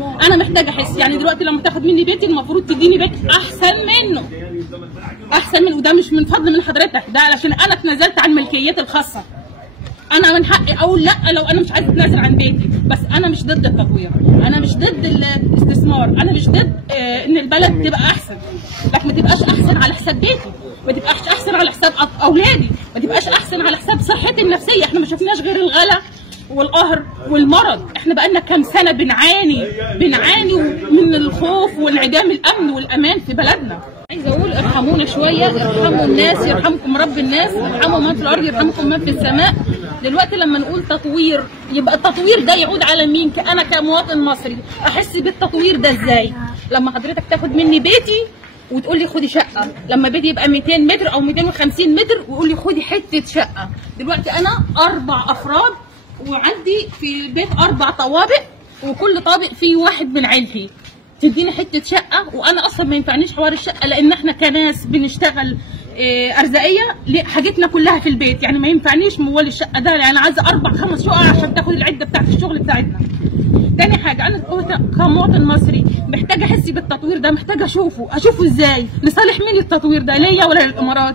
انا محتاجه احس. يعني دلوقتي لما تاخد مني بيتي المفروض تديني بيت احسن منه، وده مش من فضل من حضرتك، ده علشان انا اتنازلت عن ملكيتي الخاصه. انا من حقي اقول لا لو انا مش عايزه اتنازل عن بيتي، بس انا مش ضد التطوير، انا مش ضد الاستثمار، انا مش ضد ان البلد تبقى احسن، لكن ما تبقاش احسن على حساب بيتي، ما تبقاش احسن على حساب اولادي، ما تبقاش احسن على حساب صحتي النفسيه. احنا ما شفناش غير الغلا والقهر والمرض، احنا بقالنا كام سنه بنعاني من الخوف وانعدام الامن والامان في بلدنا. عايزه اقول ارحمونا شويه، ارحموا الناس يرحمكم رب الناس، ارحموا من في الارض يرحمكم من في السماء. دلوقتي لما نقول تطوير يبقى التطوير ده يعود على مين؟ انا كمواطن مصري احس بالتطوير ده ازاي؟ لما حضرتك تاخد مني بيتي وتقول لي خدي شقه، لما بيتي يبقى 200 متر او 250 متر ويقول لي خدي حته شقه. دلوقتي انا 4 افراد وعندي في البيت 4 طوابق، وكل طابق فيه واحد من عيلتي، تديني حته شقه؟ وانا اصلا ما ينفعنيش حوار الشقه، لان احنا كناس بنشتغل ارزاقيه حاجتنا كلها في البيت، يعني ما ينفعنيش موال الشقه ده، يعني عايزه 4 5 شقق عشان تاخد العده بتاعت الشغل بتاعتنا. تاني حاجه انا كمواطن مصري محتاجه احس بالتطوير ده، محتاجه اشوفه ازاي؟ لصالح مين التطوير ده؟ ليا ولا للامارات؟